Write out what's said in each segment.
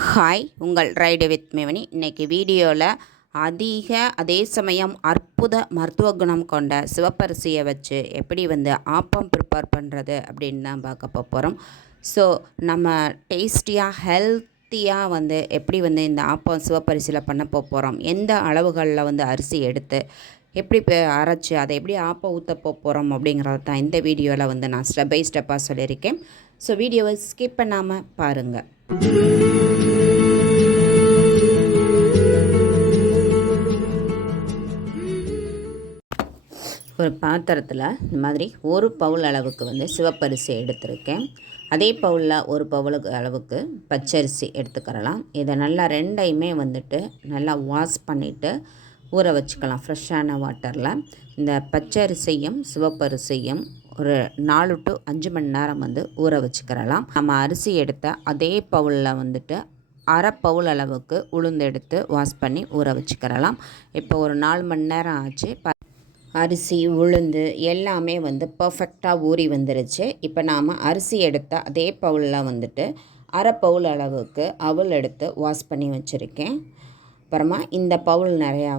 Hi, உங்கள் ride with மேவனி. இன்றைக்கி வீடியோவில் அதே சமயம் அற்புத மருத்துவ குணம் கொண்ட சிவப்பரிசியை வச்சு எப்படி ஆப்பம் ப்ரிப்பேர் பண்ணுறது அப்படின்னு தான் பார்க்க போகிறோம். ஸோ நம்ம டேஸ்டியாக ஹெல்த்தியாக எப்படி இந்த ஆப்பம் சிவப்பரிசியில் பண்ண போகிறோம், எந்த அளவுகளில் அரிசி எடுத்து எப்படி அரைச்சி அதை எப்படி ஆப்பம் ஊற்ற போகிறோம் அப்படிங்கிறது தான் இந்த வீடியோவில் நான் ஸ்டெப் பை ஸ்டெப்பாக சொல்லியிருக்கேன். ஸோ வீடியோவை ஸ்கிப் பண்ணாமல் பாருங்கள். ஒரு பாத்திரத்தில் இந்த மாதிரி ஒரு பவுல் அளவுக்கு சிவப்பரிசி எடுத்திருக்கேன். அதே பவுலில் ஒரு பவுல் அளவுக்கு பச்சரிசி எடுத்துக்கிறலாம். இதை நல்லா ரெண்டையுமே நல்லா வாஷ் பண்ணிவிட்டு ஊற வச்சுக்கலாம் ஃப்ரெஷ்ஷான வாட்டரில். இந்த பச்சரிசியும் சிவப்பரிசியும் ஒரு 4 to 5 மணி நேரம் ஊற வச்சுக்கிறலாம். நம்ம அரிசி எடுத்த அதே பவுலில் அரை பவுல் அளவுக்கு உளுந்து எடுத்து வாஷ் பண்ணி ஊற வச்சுக்கிறலாம். இப்போ ஒரு 4 மணி நேரம் ஆச்சு. அரிசி உளுந்து எல்லாமே பர்ஃபெக்டாக ஊறி வந்துருச்சு. இப்போ நாம் அரிசி எடுத்த அதே பவுலில் அரை பவுல் அளவுக்கு அவல் எடுத்து வாஷ் பண்ணி வச்சுருக்கேன். அப்புறமா இந்த பவுல் நிறையா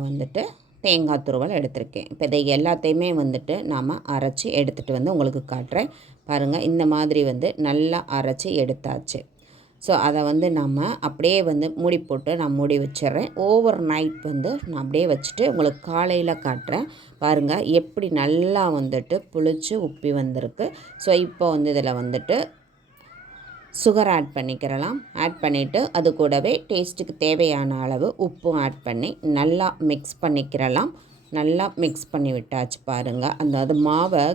தேங்காய் துருவல் எடுத்திருக்கேன். இப்போ இதை எல்லாத்தையுமே நாம் அரைச்சி எடுத்துகிட்டு உங்களுக்கு காட்டுறேன். பாருங்கள், இந்த மாதிரி நல்லா அரைச்சி எடுத்தாச்சு. ஸோ அதை நம்ம அப்படியே மூடி போட்டு நான் மூடி வச்சிட்றேன். ஓவர் நைட் நான் அப்படியே வச்சுட்டு உங்களுக்கு காலையில் காட்டுறேன். பாருங்கள் எப்படி நல்லா புளிச்சு உப்பி வந்திருக்கு. ஸோ இப்போ இதில் சுகர் ஆட் பண்ணிக்கிறலாம். ஆட் பண்ணிவிட்டு அது கூடவே டேஸ்ட்டுக்கு தேவையான அளவு உப்பும் ஆட் பண்ணி நல்லா மிக்ஸ் பண்ணிக்கிறலாம். நல்லா மிக்ஸ் பண்ணி விட்டாச்சு. பாருங்கள், அது மாவை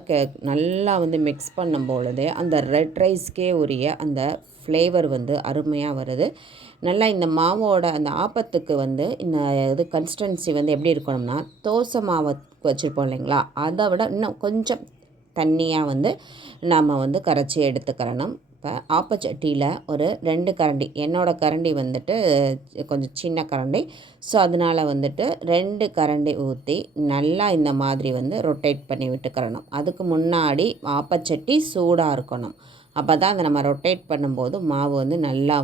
நல்லா மிக்ஸ் பண்ணும் பொழுது அந்த ரெட் ரைஸ்க்கே உரிய அந்த ஃப்ளேவர் அருமையாக வருது. நல்லா இந்த மாவோட அந்த ஆப்பத்துக்கு இந்த இது கன்சிஸ்டன்சி எப்படி இருக்கணும்னா, தோசை மாவை வச்சுருப்போம் இல்லைங்களா, அதை விட இன்னும் கொஞ்சம் தண்ணியாக நாம் கரைச்சி எடுத்துக்கிறணும். இப்போ ஆப்பச்சட்டியில் ஒரு 2 கரண்டி, என்னோடய கரண்டி கொஞ்சம் சின்ன கரண்டி. ஸோ அதனால் 2 கரண்டி ஊற்றி நல்லா இந்த மாதிரி ரொட்டேட் பண்ணி விட்டுக்கிறணும். அதுக்கு முன்னாடி ஆப்பச்சட்டி சூடாக இருக்கணும். அப்போ தான் அதை நம்ம ரொட்டேட் பண்ணும்போது மாவு நல்லா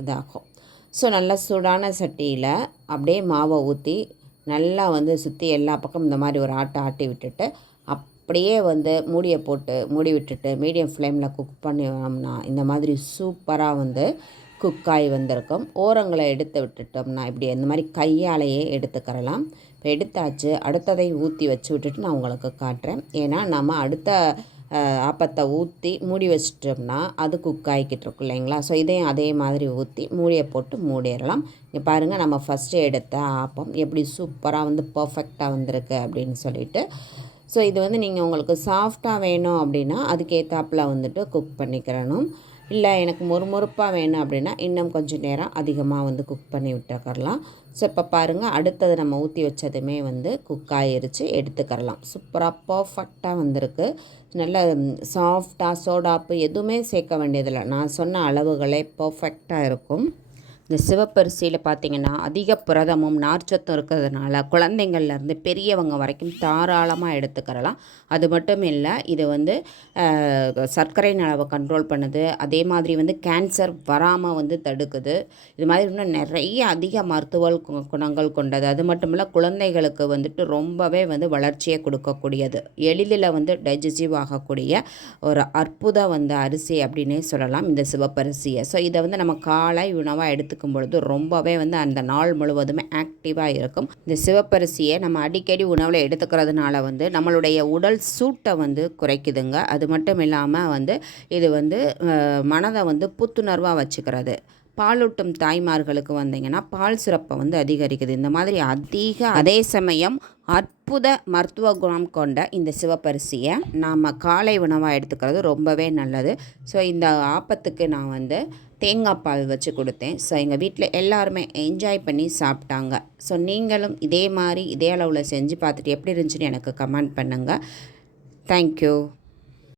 இதாகும். ஸோ நல்லா சூடான சட்டியில் அப்படியே மாவை ஊற்றி நல்லா சுற்றி எல்லா பக்கம் இந்த மாதிரி ஒரு ஆட்டி விட்டுட்டு அப்படியே மூடியை போட்டு மூடி விட்டுட்டு மீடியம் ஃப்ளேமில் குக் பண்ணினோம்னா இந்த மாதிரி சூப்பராக குக்காகி வந்திருக்கும். ஓரங்களை எடுத்து விட்டுட்டோம்னா இப்படி இந்த மாதிரி கையாலேயே எடுத்துக்கிறலாம். இப்போ எடுத்தாச்சு. அடுத்ததை ஊற்றி வச்சு விட்டுட்டு நான் உங்களுக்கு காட்டுறேன். ஏன்னா நம்ம அடுத்த ஆப்பத்தை ஊற்றி மூடி வச்சிட்டோம்னா அது குக் ஆகிக்கிட்டு இருக்கும் இல்லைங்களா. ஸோ இதையும் அதே மாதிரி ஊற்றி மூடியை போட்டு மூடிடலாம். இங்கே பாருங்கள், நம்ம ஃபஸ்ட்டு எடுத்த ஆப்பம் எப்படி சூப்பராக பர்ஃபெக்டாக வந்திருக்கு அப்படின்னு சொல்லிட்டு. ஸோ இது நீங்கள் உங்களுக்கு சாஃப்டாக வேணும் அப்படின்னா அதுக்கேற்றாப்பில் குக் பண்ணிக்கிறணும். இல்லை எனக்கு மொறுமொறுப்பாக வேணும் அப்படின்னா இன்னும் கொஞ்சம் நேரம் அதிகமாக குக் பண்ணி விட்டுக்கரலாம். ஸோ இப்போ பாருங்கள், அடுத்தது நம்ம ஊற்றி வச்சதுமே குக் ஆகிருச்சு, எடுத்துக்கரலாம். சூப்பராக பர்ஃபெக்டாக வந்திருக்கு. நல்ல சாஃப்டாக சோடாப்பு எதுவுமே சேர்க்க வேண்டியதில்லை. நான் சொன்ன அளவுகளே பர்ஃபெக்டாக இருக்கும். இந்த சிவப்பரிசியில் பார்த்திங்கன்னா அதிக புரதமும் நார்ச்சத்தும் இருக்கிறதுனால குழந்தைங்கள்லேருந்து பெரியவங்க வரைக்கும் தாராளமாக எடுத்துக்கிறலாம். அது மட்டும் இல்லை, இது சர்க்கரையின் அளவை கண்ட்ரோல் பண்ணுது. அதே மாதிரி கேன்சர் வராமல் தடுக்குது. இது மாதிரி இன்னும் நிறைய அதிக மருத்துவ குணங்கள் கொண்டது. அது மட்டும் இல்லை, குழந்தைகளுக்கு ரொம்பவே வளர்ச்சியை கொடுக்கக்கூடியது, எளிதில் டைஜஸ்டிவ் ஆகக்கூடிய ஒரு அற்புத அரிசி அப்படின்னே சொல்லலாம் இந்த சிவப்பரிசியை. ஸோ இதை நம்ம காலை உணவாக எடுத்துக்கும் பொழுது ரொம்பவே அந்த நாள் முழுவதுமே ஆக்டிவாக இருக்கும். இந்த சிவப்பரிசியை நம்ம அடிக்கடி உணவில் எடுத்துக்கிறதுனால நம்மளுடைய உடல் சூட்டை குறைக்குதுங்க. அது மட்டும் இல்லாமல் இது மனதை புத்துணர்வாக வச்சுக்கிறது. பாலூட்டும் தாய்மார்களுக்கு வந்தீங்கன்னா பால் சுரப்பை அதிகரிக்குது. இந்த மாதிரி அதே சமயம் அற்புத மருத்துவ குணம் கொண்ட இந்த சிவப்பரிசியை நாம் காலை உணவாக எடுத்துக்கிறது ரொம்பவே நல்லது. ஸோ இந்த ஆப்பத்துக்கு நான் தேங்காய் பால் வச்சு கொடுத்தேன். ஸோ எங்கள் வீட்டில் எல்லாருமே என்ஜாய் பண்ணி சாப்பிட்டாங்க. ஸோ நீங்களும் இதே மாதிரி இதே அளவில் செஞ்சு பார்த்துட்டு எப்படி இருந்துச்சுன்னு எனக்கு கமெண்ட் பண்ணுங்கள். தேங்க்யூ.